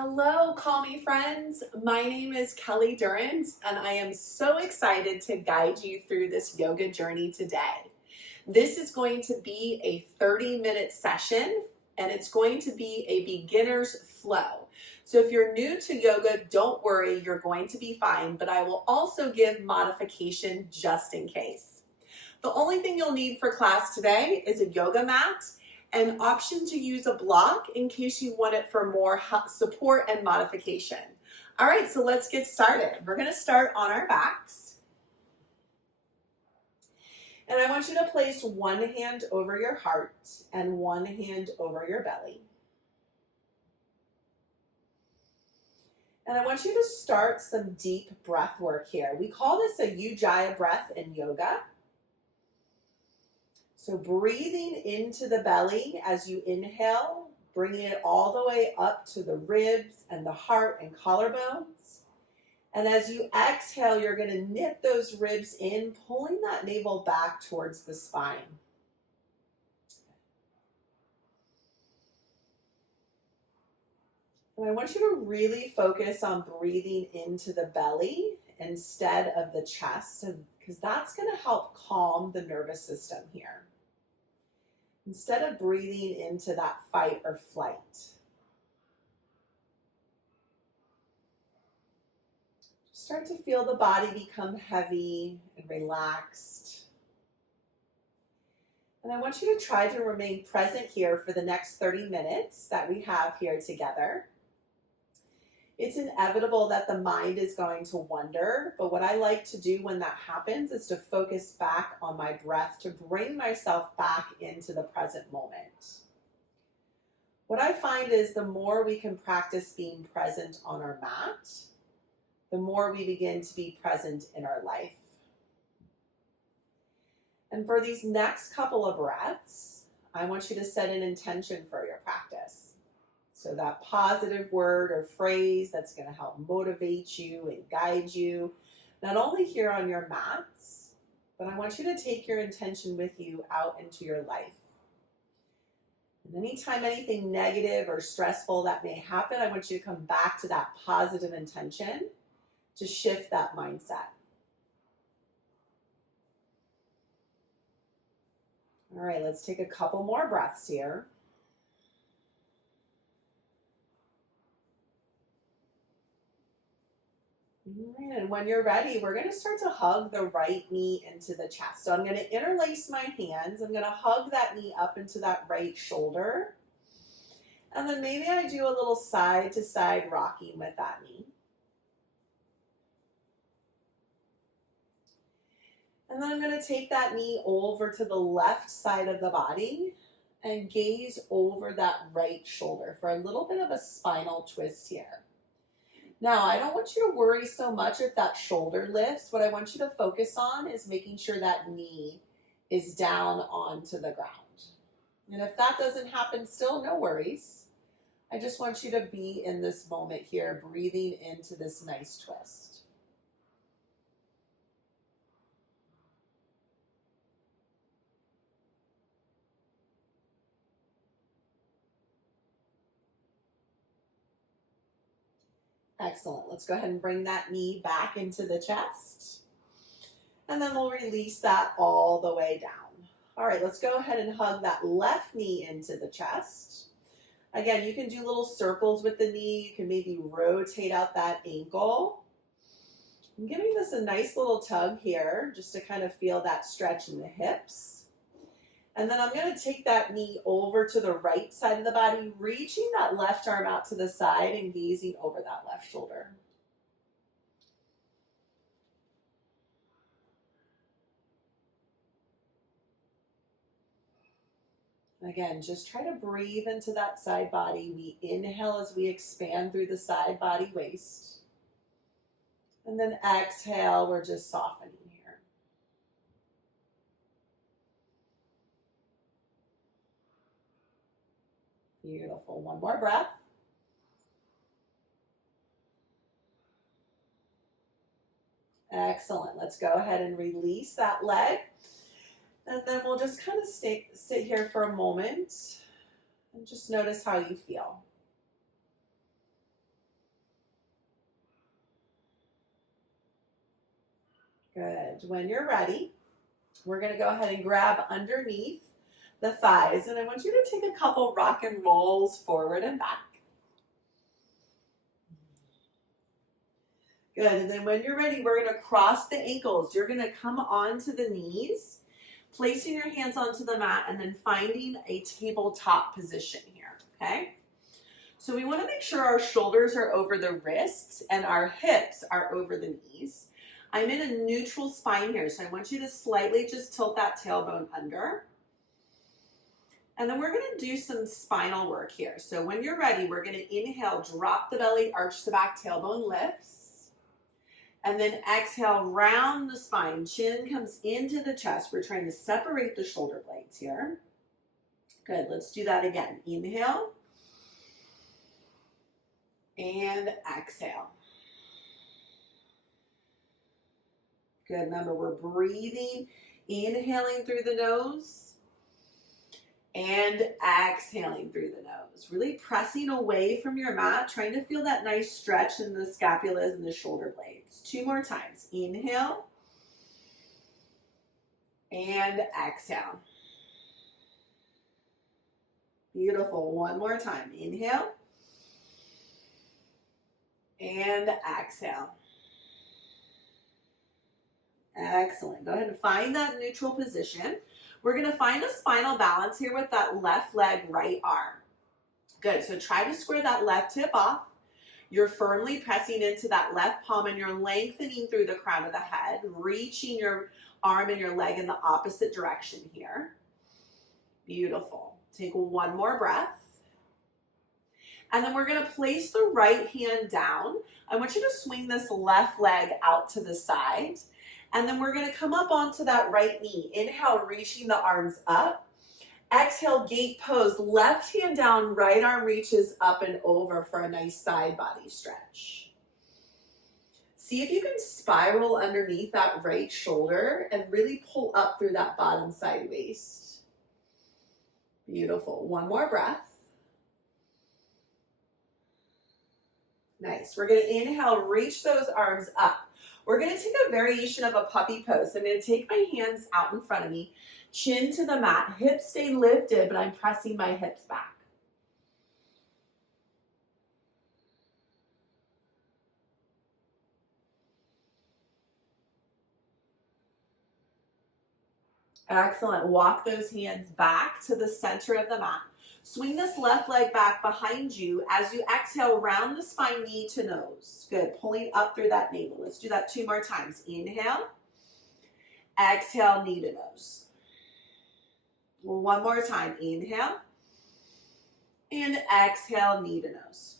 Hello, Call Me Friends. My name is Kelly Durrance, and I am so excited to guide you through this yoga journey today. This is going to be a 30-minute session, and it's going to be a beginner's flow. So if you're new to yoga, don't worry, you're going to be fine, but I will also give modification just in case. The only thing you'll need for class today is a yoga mat, an option to use a block in case you want it for more support and modification. All right, so let's get started. We're going to start on our backs. And I want you to place one hand over your heart and one hand over your belly. And I want you to start some deep breath work here. We call this a Ujjayi breath in yoga. So breathing into the belly as you inhale, bringing it all the way up to the ribs and the heart and collarbones. And as you exhale, you're going to knit those ribs in, pulling that navel back towards the spine. And I want you to really focus on breathing into the belly instead of the chest, because that's going to help calm the nervous system here, instead of breathing into that fight or flight. Start to feel the body become heavy and relaxed. And I want you to try to remain present here for the next 30 minutes that we have here together. It's inevitable that the mind is going to wander, but what I like to do when that happens is to focus back on my breath to bring myself back into the present moment. What I find is the more we can practice being present on our mat, the more we begin to be present in our life. And for these next couple of breaths, I want you to set an intention for your practice. So that positive word or phrase that's going to help motivate you and guide you, not only here on your mats, but I want you to take your intention with you out into your life. And anytime anything negative or stressful that may happen, I want you to come back to that positive intention to shift that mindset. All right, let's take a couple more breaths here. And when you're ready, we're going to start to hug the right knee into the chest. So I'm going to interlace my hands. I'm going to hug that knee up into that right shoulder. And then maybe I do a little side to side rocking with that knee. And then I'm going to take that knee over to the left side of the body and gaze over that right shoulder for a little bit of a spinal twist here. Now, I don't want you to worry so much if that shoulder lifts. What I want you to focus on is making sure that knee is down onto the ground. And if that doesn't happen still, no worries. I just want you to be in this moment here, breathing into this nice twist. Excellent. Let's go ahead and bring that knee back into the chest. And then we'll release that all the way down. All right, let's go ahead and hug that left knee into the chest. Again, you can do little circles with the knee. You can maybe rotate out that ankle. I'm giving this a nice little tug here just to kind of feel that stretch in the hips. And then I'm going to take that knee over to the right side of the body, reaching that left arm out to the side and gazing over that left shoulder. Again, just try to breathe into that side body. We inhale as we expand through the side body waist. And then exhale, we're just softening here. Beautiful. One more breath. Excellent. Let's go ahead and release that leg. And then we'll just kind of sit here for a moment and just notice how you feel. Good. When you're ready, we're going to go ahead and grab underneath the thighs, and I want you to take a couple rock and rolls forward and back. Good, and then when you're ready, we're going to cross the ankles. You're going to come onto the knees, placing your hands onto the mat, and then finding a tabletop position here, okay? So we want to make sure our shoulders are over the wrists and our hips are over the knees. I'm in a neutral spine here, so I want you to slightly just tilt that tailbone under. And then we're going to do some spinal work here. So when you're ready, we're going to inhale, drop the belly, arch the back, tailbone lifts. And then exhale, round the spine, chin comes into the chest. We're trying to separate the shoulder blades here. Good, let's do that again. Inhale. And exhale. Good, remember we're breathing, inhaling through the nose and exhaling through the nose. Really pressing away from your mat, trying to feel that nice stretch in the scapulas and the shoulder blades. 2 more times. Inhale and exhale. Beautiful. 1 more time. Inhale and exhale. Excellent. Go ahead and find that neutral position. We're going to find a spinal balance here with that left leg, right arm. Good. So try to square that left hip off. You're firmly pressing into that left palm and you're lengthening through the crown of the head, reaching your arm and your leg in the opposite direction here. Beautiful. Take 1 more breath. And then we're going to place the right hand down. I want you to swing this left leg out to the side. And then we're going to come up onto that right knee. Inhale, reaching the arms up. Exhale, gate pose. Left hand down, right arm reaches up and over for a nice side body stretch. See if you can spiral underneath that right shoulder and really pull up through that bottom side waist. Beautiful. 1 more breath. Nice. We're going to inhale, reach those arms up. We're going to take a variation of a puppy pose. So I'm going to take my hands out in front of me, chin to the mat, hips stay lifted, but I'm pressing my hips back. Excellent. Walk those hands back to the center of the mat. Swing this left leg back behind you. As you exhale, round the spine, knee to nose. Good. Pulling up through that navel. Let's do that 2 more times. Inhale. Exhale, knee to nose. 1 more time. Inhale. And exhale, knee to nose.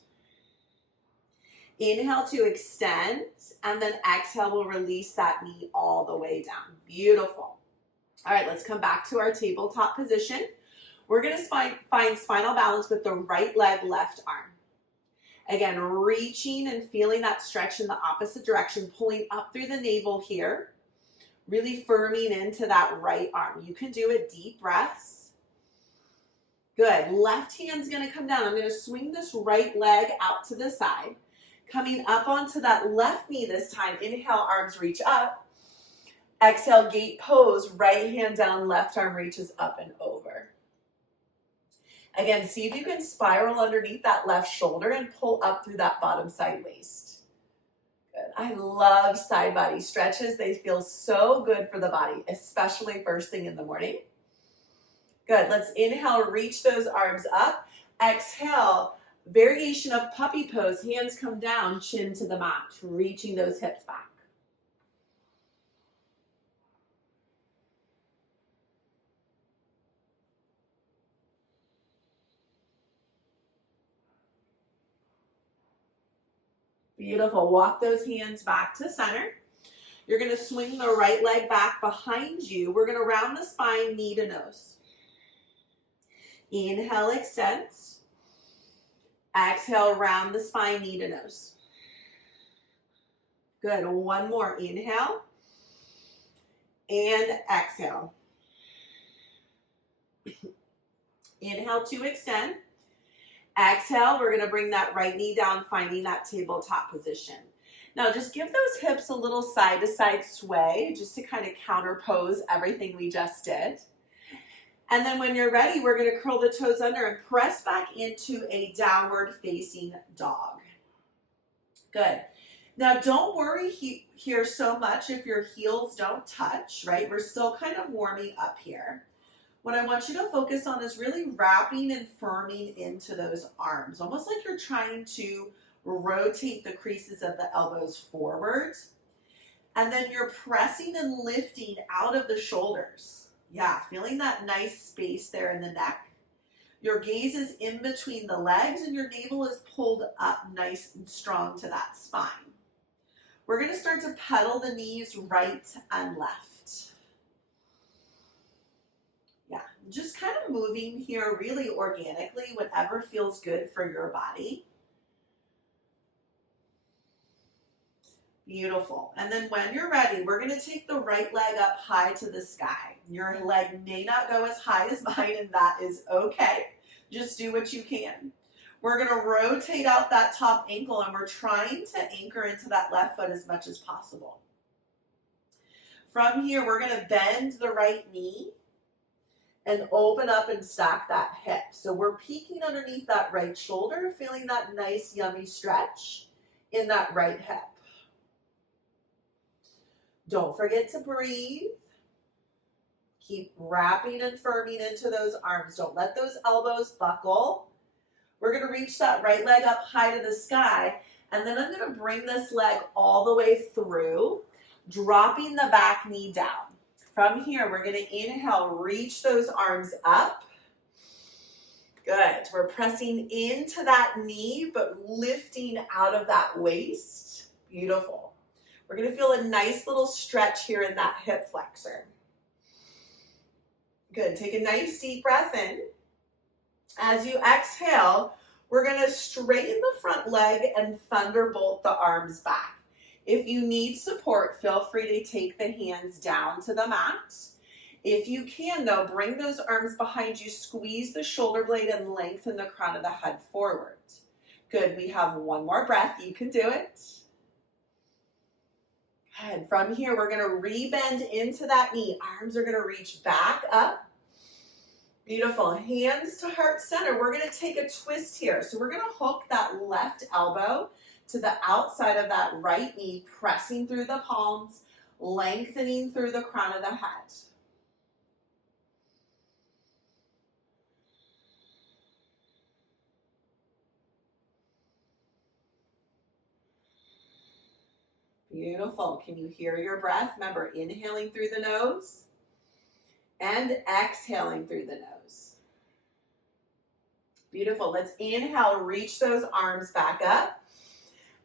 Inhale to extend. And then exhale, we'll release that knee all the way down. Beautiful. All right, let's come back to our tabletop position. We're going to find spinal balance with the right leg, left arm. Again, reaching and feeling that stretch in the opposite direction, pulling up through the navel here, really firming into that right arm. You can do it, deep breaths. Good. Left hand's going to come down. I'm going to swing this right leg out to the side, coming up onto that left knee this time. Inhale, arms reach up. Exhale, gate pose, right hand down, left arm reaches up and over. Again, see if you can spiral underneath that left shoulder and pull up through that bottom side waist. Good. I love side body stretches. They feel so good for the body, especially first thing in the morning. Good. Let's inhale, reach those arms up. Exhale, variation of puppy pose. Hands come down, chin to the mat, reaching those hips back. Beautiful. Walk those hands back to center. You're going to swing the right leg back behind you. We're going to round the spine, knee to nose. Inhale, extend. Exhale, round the spine, knee to nose. Good. 1 more. Inhale. And exhale. Inhale to extend. Exhale, we're going to bring that right knee down, finding that tabletop position. Now just give those hips a little side to side sway just to kind of counterpose everything we just did. And then when you're ready, we're going to curl the toes under and press back into a downward facing dog. Good. Now don't worry here so much if your heels don't touch, right? We're still kind of warming up here. What I want you to focus on is really wrapping and firming into those arms, almost like you're trying to rotate the creases of the elbows forward. And then you're pressing and lifting out of the shoulders. Yeah, feeling that nice space there in the neck. Your gaze is in between the legs and your navel is pulled up nice and strong to that spine. We're going to start to pedal the knees right and left. Yeah, just kind of moving here really organically, whatever feels good for your body. Beautiful. And then when you're ready, we're going to take the right leg up high to the sky. Your leg may not go as high as mine, and that is okay. Just do what you can. We're going to rotate out that top ankle, and we're trying to anchor into that left foot as much as possible. From here, we're going to bend the right knee and open up and stack that hip. So we're peeking underneath that right shoulder, feeling that nice, yummy stretch in that right hip. Don't forget to breathe. Keep wrapping and firming into those arms. Don't let those elbows buckle. We're going to reach that right leg up high to the sky, and then I'm going to bring this leg all the way through, dropping the back knee down. From here, we're going to inhale, reach those arms up. Good. We're pressing into that knee, but lifting out of that waist. Beautiful. We're going to feel a nice little stretch here in that hip flexor. Good. Take a nice deep breath in. As you exhale, we're going to straighten the front leg and thunderbolt the arms back. If you need support, feel free to take the hands down to the mat. If you can, though, bring those arms behind you, squeeze the shoulder blade and lengthen the crown of the head forward. Good. We have one more breath. You can do it. Good. From here, we're going to re-bend into that knee. Arms are going to reach back up. Beautiful. Hands to heart center. We're going to take a twist here. So we're going to hook that left elbow to the outside of that right knee, pressing through the palms, lengthening through the crown of the head. Beautiful. Can you hear your breath? Remember, inhaling through the nose and exhaling through the nose. Beautiful. Let's inhale, reach those arms back up.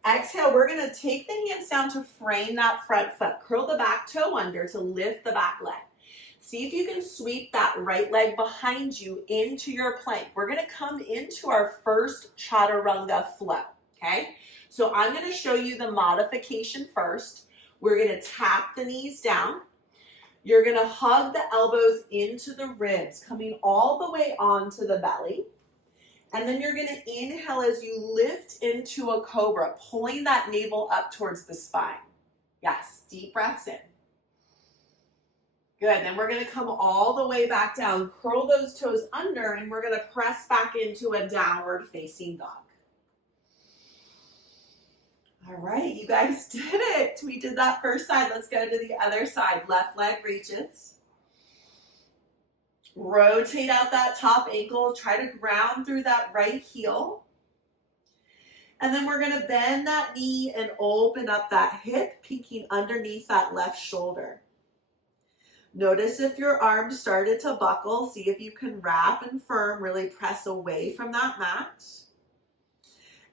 Exhale, we're going to take the hands down to frame that front foot. Curl the back toe under to lift the back leg. See if you can sweep that right leg behind you into your plank. We're going to come into our first chaturanga flow, okay? So I'm going to show you the modification first. We're going to tap the knees down. You're going to hug the elbows into the ribs, coming all the way onto the belly. And then you're going to inhale as you lift into a cobra, pulling that navel up towards the spine. Yes, deep breaths in. Good. Then we're going to come all the way back down, curl those toes under, and we're going to press back into a downward facing dog. All right, you guys did it. We did that first side. Let's go to the other side. Left leg reaches. Rotate out that top ankle. Try to ground through that right heel. And then we're going to bend that knee and open up that hip, peeking underneath that left shoulder. Notice if your arms started to buckle. See if you can wrap and firm, really press away from that mat.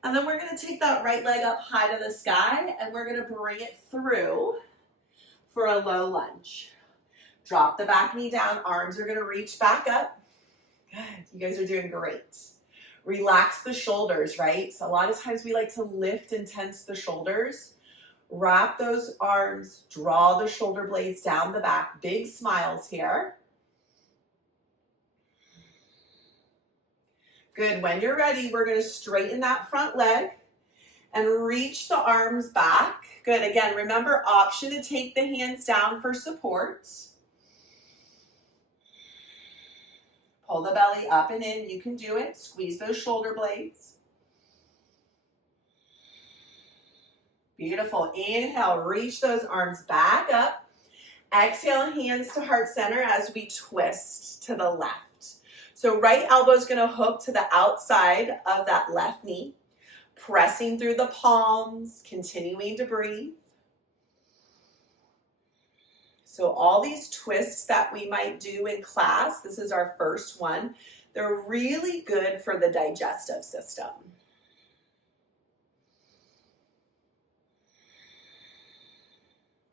And then we're going to take that right leg up high to the sky, and we're going to bring it through for a low lunge. Drop the back knee down. Arms are going to reach back up. Good. You guys are doing great. Relax the shoulders, right? So a lot of times we like to lift and tense the shoulders. Wrap those arms. Draw the shoulder blades down the back. Big smiles here. Good. When you're ready, we're going to straighten that front leg. And reach the arms back. Good. Again, remember, option to take the hands down for support. Pull the belly up and in. You can do it. Squeeze those shoulder blades. Beautiful. Inhale, reach those arms back up. Exhale, hands to heart center as we twist to the left. So right elbow is going to hook to the outside of that left knee. Pressing through the palms, continuing to breathe. So all these twists that we might do in class, this is our first one, they're really good for the digestive system.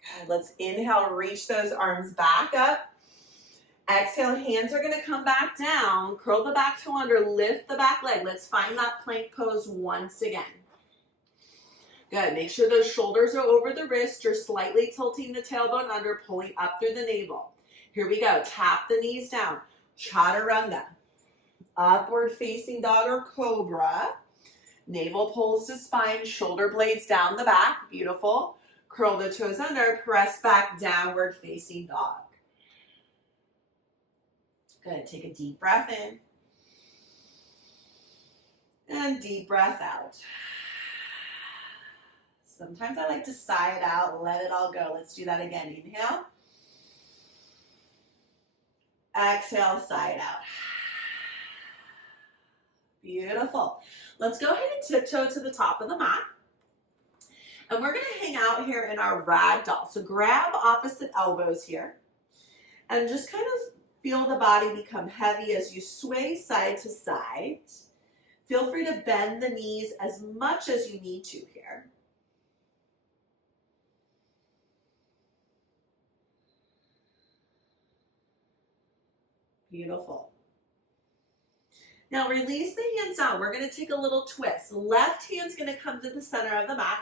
Good. Let's inhale, reach those arms back up. Exhale, hands are going to come back down. Curl the back toe under, lift the back leg. Let's find that plank pose once again. Good. Make sure those shoulders are over the wrist. You're slightly tilting the tailbone under, pulling up through the navel. Here we go. Tap the knees down. Chaturanga. Upward facing dog or cobra. Navel pulls to spine, shoulder blades down the back. Beautiful. Curl the toes under, press back, downward facing dog. Good. Take a deep breath in. And deep breath out. Sometimes I like to sigh it out, let it all go. Let's do that again. Inhale. Exhale, sigh it out. Beautiful. Let's go ahead and tiptoe to the top of the mat. And we're going to hang out here in our rag doll. So grab opposite elbows here. And just kind of feel the body become heavy as you sway side to side. Feel free to bend the knees as much as you need to here. Beautiful. Now release the hands down. We're going to take a little twist. Left hand's going to come to the center of the mat.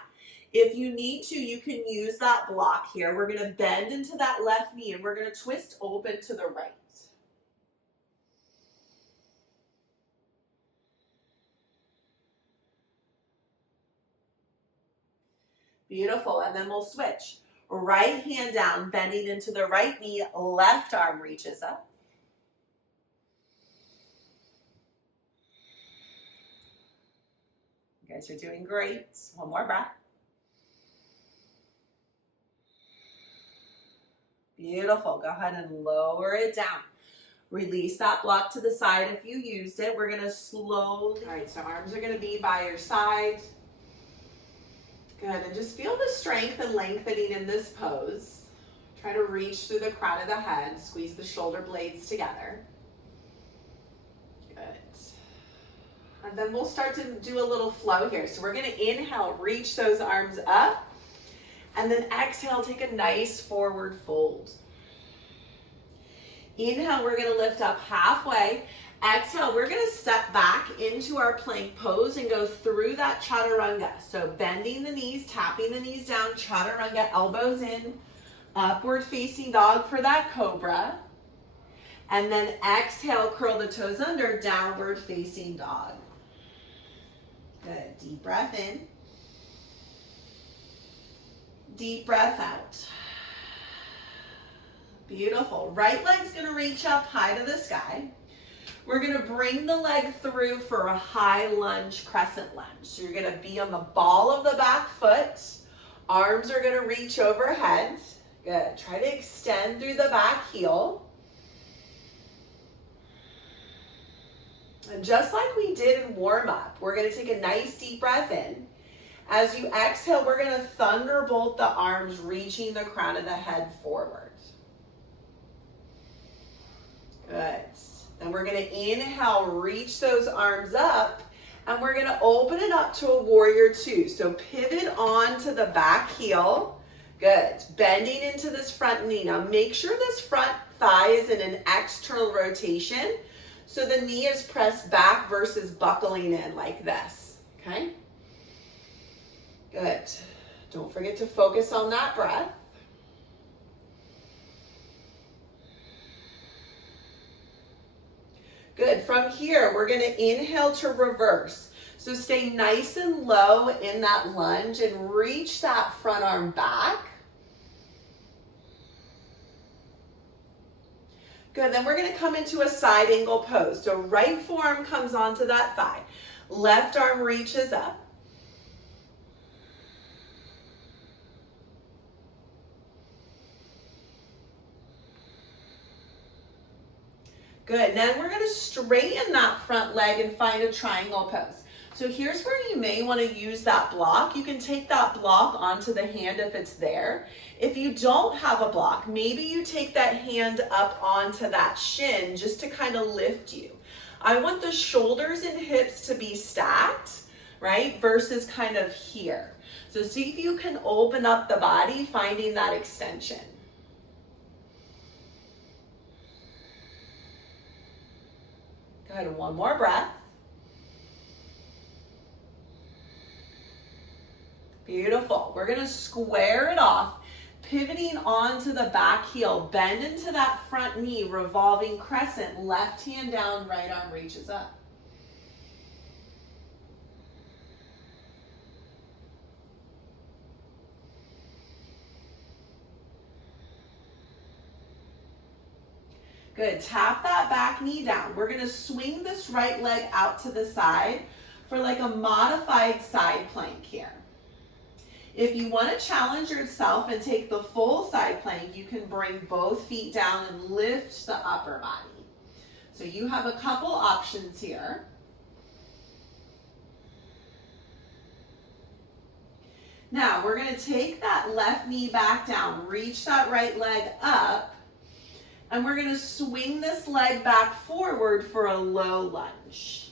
If you need to, you can use that block here. We're going to bend into that left knee and we're going to twist open to the right. Beautiful. And then we'll switch. Right hand down, bending into the right knee, left arm reaches up. You guys are doing great. One more breath. Beautiful. Go ahead and lower it down. Release that block to the side if you used it. We're going to slowly, all right, so arms are going to be by your side. Good, and just feel the strength and lengthening in this pose. Try to reach through the crown of the head. Squeeze the shoulder blades together. Good. And then we'll start to do a little flow here. So we're going to inhale, reach those arms up. And then exhale, take a nice forward fold. Inhale, we're going to lift up halfway. Exhale, we're going to step back into our plank pose and go through that chaturanga. So bending the knees, tapping the knees down, chaturanga, elbows in, upward facing dog for that cobra. And then exhale, curl the toes under, downward facing dog. Good. Deep breath in. Deep breath out. Beautiful. Right leg's going to reach up high to the sky. We're going to bring the leg through for a high lunge, crescent lunge. So you're going to be on the ball of the back foot. Arms are going to reach overhead. Good. Try to extend through the back heel. And just like we did in warm up, we're going to take a nice deep breath in. As you exhale, we're going to thunderbolt the arms, reaching the crown of the head forward. Good. Then we're going to inhale, reach those arms up, and we're going to open it up to a warrior two. So pivot on to the back heel. Good. Bending into this front knee. Now make sure this front thigh is in an external rotation. So the knee is pressed back versus buckling in like this. Okay? Good. Don't forget to focus on that breath. Good. From here, we're going to inhale to reverse. So stay nice and low in that lunge and reach that front arm back. Good, then we're gonna come into a side angle pose. So right forearm comes onto that thigh. Left arm reaches up. Good, then we're gonna straighten that front leg and find a triangle pose. So here's where you may wanna use that block. You can take that block onto the hand if it's there. If you don't have a block, maybe you take that hand up onto that shin just to kind of lift you. I want the shoulders and hips to be stacked, right, versus kind of here. So see if you can open up the body, finding that extension. Good, one more breath. Beautiful. We're gonna square it off, pivoting onto the back heel, bend into that front knee, revolving crescent, left hand down, right arm reaches up. Good, tap that back knee down. We're gonna swing this right leg out to the side for like a modified side plank here. If you want to challenge yourself and take the full side plank, you can bring both feet down and lift the upper body. So you have a couple options here. Now we're going to take that left knee back down, reach that right leg up, and we're going to swing this leg back forward for a low lunge.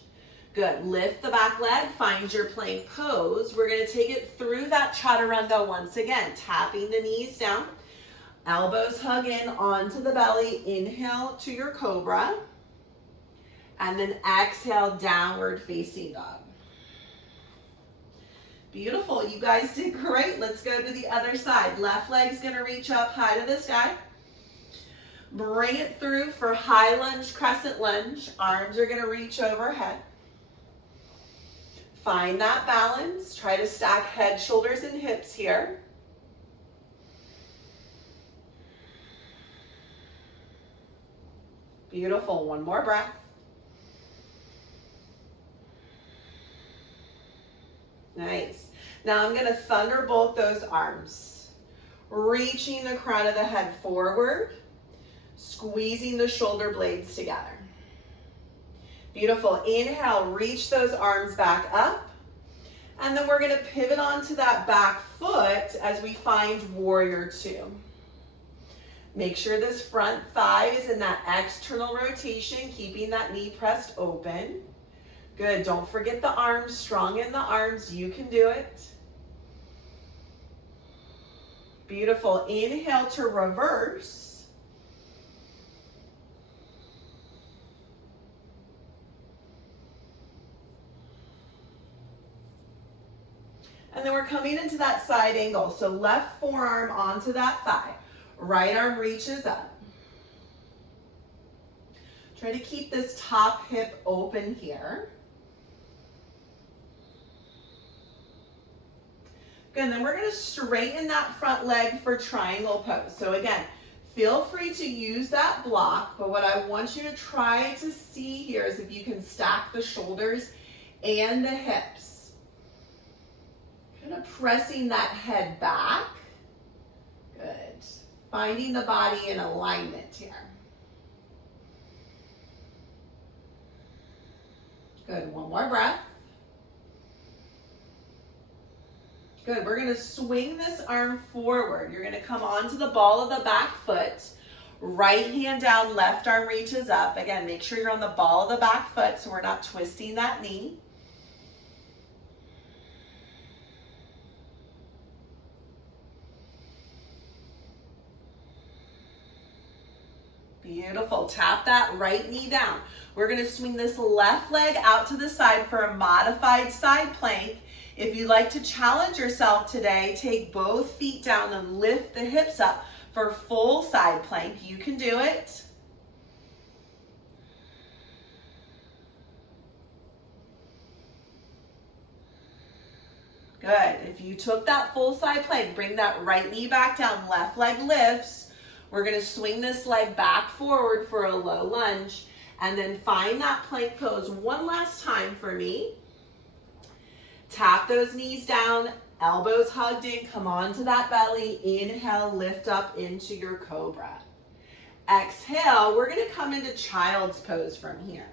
Good, lift the back leg, find your plank pose. We're gonna take it through that chaturanga once again, tapping the knees down, elbows hug in onto the belly, inhale to your cobra, and then exhale, downward facing dog. Beautiful, you guys did great. Let's go to the other side. Left leg's gonna reach up high to the sky. Bring it through for high lunge, crescent lunge. Arms are gonna reach overhead. Find that balance. Try to stack head, shoulders, and hips here. Beautiful. One more breath. Nice. Now I'm going to thunderbolt those arms, reaching the crown of the head forward, squeezing the shoulder blades together. Beautiful. Inhale, reach those arms back up. And then we're going to pivot onto that back foot as we find warrior two. Make sure this front thigh is in that external rotation, keeping that knee pressed open. Good. Don't forget the arms, strong in the arms. You can do it. Beautiful. Inhale to reverse. And then we're coming into that side angle. So left forearm onto that thigh. Right arm reaches up. Try to keep this top hip open here. Good, and then we're going to straighten that front leg for triangle pose. So again, feel free to use that block, but what I want you to try to see here is if you can stack the shoulders and the hips. Kind of pressing that head back. Good. Finding the body in alignment here. Good. One more breath. Good. We're going to swing this arm forward. You're going to come onto the ball of the back foot. Right hand down, left arm reaches up. Again, make sure you're on the ball of the back foot so we're not twisting that knee. Beautiful. Tap that right knee down. We're going to swing this left leg out to the side for a modified side plank. If you'd like to challenge yourself today, take both feet down and lift the hips up for full side plank. You can do it. Good. If you took that full side plank, bring that right knee back down, left leg lifts. We're going to swing this leg back forward for a low lunge, and then find that plank pose one last time for me. Tap those knees down, elbows hugged in, come onto that belly. Inhale, lift up into your cobra. Exhale, we're going to come into child's pose from here.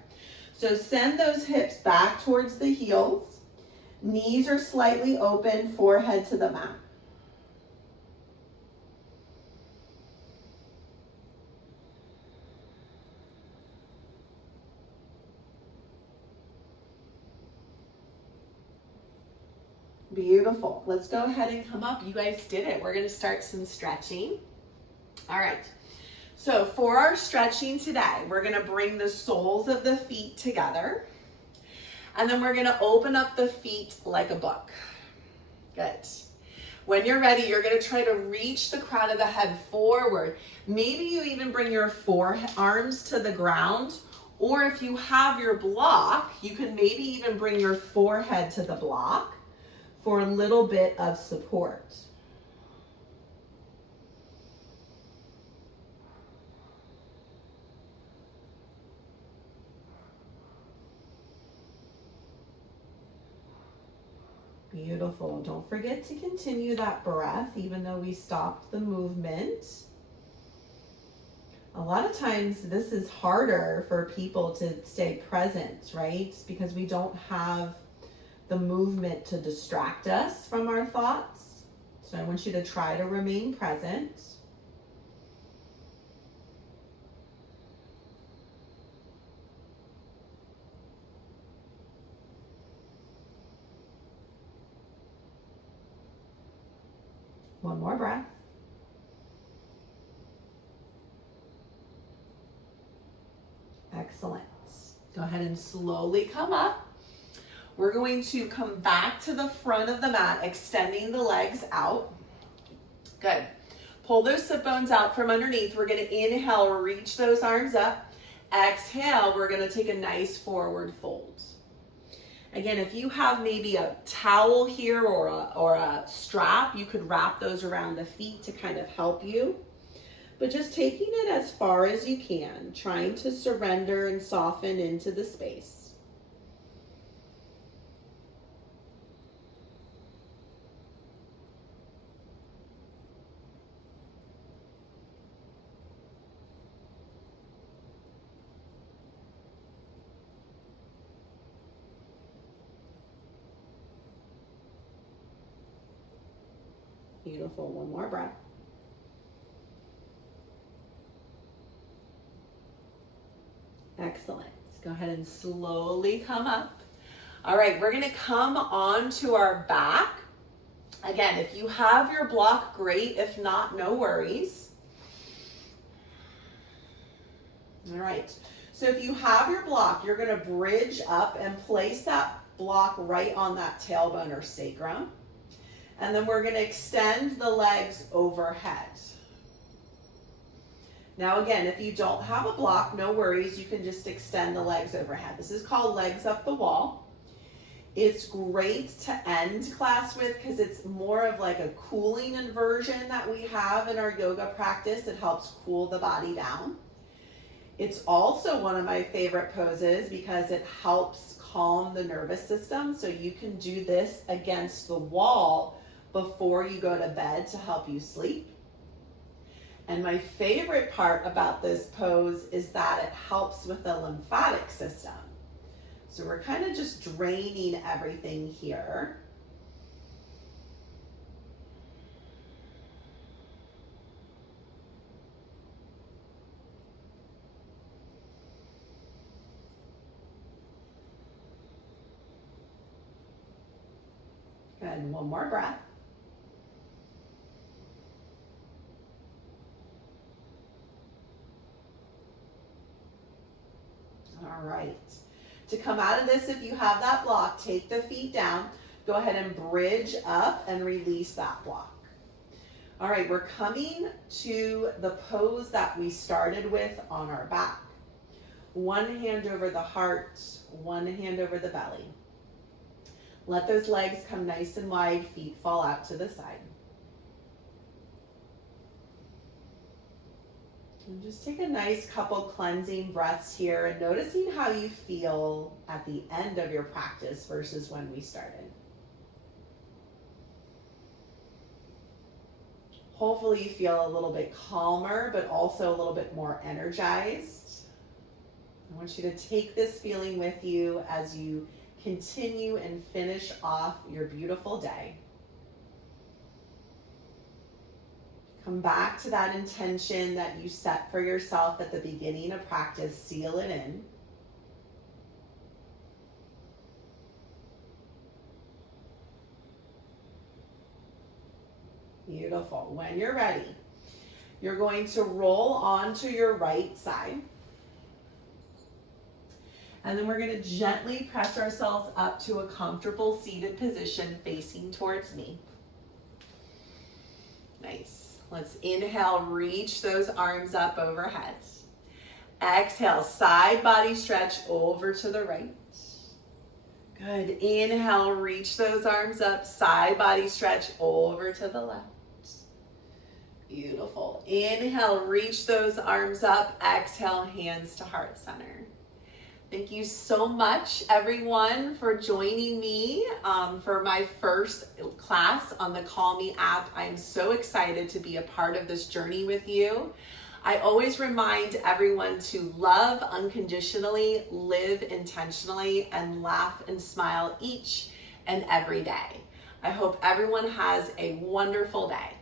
So send those hips back towards the heels. Knees are slightly open, forehead to the mat. Beautiful. Let's go ahead and come up. You guys did it. We're going to start some stretching. All right. So for our stretching today, we're going to bring the soles of the feet together. And then we're going to open up the feet like a book. Good. When you're ready, you're going to try to reach the crown of the head forward. Maybe you even bring your forearms to the ground. Or if you have your block, you can maybe even bring your forehead to the block for a little bit of support. Beautiful. Don't forget to continue that breath even though we stopped the movement. A lot of times this is harder for people to stay present, right? Because we don't have the movement to distract us from our thoughts. So I want you to try to remain present. One more breath. Excellent. Go ahead and slowly come up. We're going to come back to the front of the mat, extending the legs out. Good. Pull those sit bones out from underneath. We're going to inhale, reach those arms up. Exhale, we're going to take a nice forward fold. Again, if you have maybe a towel here or a strap, you could wrap those around the feet to kind of help you. But just taking it as far as you can, trying to surrender and soften into the space. Beautiful. One more breath. Excellent. Let's go ahead and slowly come up. All right, we're going to come onto our back. Again, if you have your block, great. If not, no worries. All right. So if you have your block, you're going to bridge up and place that block right on that tailbone or sacrum. And then we're going to extend the legs overhead. Now again, if you don't have a block, no worries. You can just extend the legs overhead. This is called legs up the wall. It's great to end class with because it's more of like a cooling inversion that we have in our yoga practice. It helps cool the body down. It's also one of my favorite poses because it helps calm the nervous system. So you can do this against the wall before you go to bed to help you sleep. And my favorite part about this pose is that it helps with the lymphatic system. So we're kind of just draining everything here. Good, one more breath. All right. To come out of this, if you have that block, take the feet down. Go ahead and bridge up and release that block. All right, we're coming to the pose that we started with on our back. One hand over the heart, one hand over the belly. Let those legs come nice and wide, feet fall out to the side. And just take a nice couple cleansing breaths here and noticing how you feel at the end of your practice versus when we started. Hopefully you feel a little bit calmer, but also a little bit more energized. I want you to take this feeling with you as you continue and finish off your beautiful day. Come back to that intention that you set for yourself at the beginning of practice. Seal it in. Beautiful. When you're ready, you're going to roll onto your right side. And then we're going to gently press ourselves up to a comfortable seated position facing towards me. Nice. Let's inhale, reach those arms up overhead. Exhale, side body stretch over to the right. Good. Inhale, reach those arms up, side body stretch over to the left. Beautiful. Inhale, reach those arms up. Exhale, hands to heart center. Thank you so much, everyone, for joining me for my first class on the Call Me app. I'm so excited to be a part of this journey with you. I always remind everyone to love unconditionally, live intentionally, and laugh and smile each and every day. I hope everyone has a wonderful day.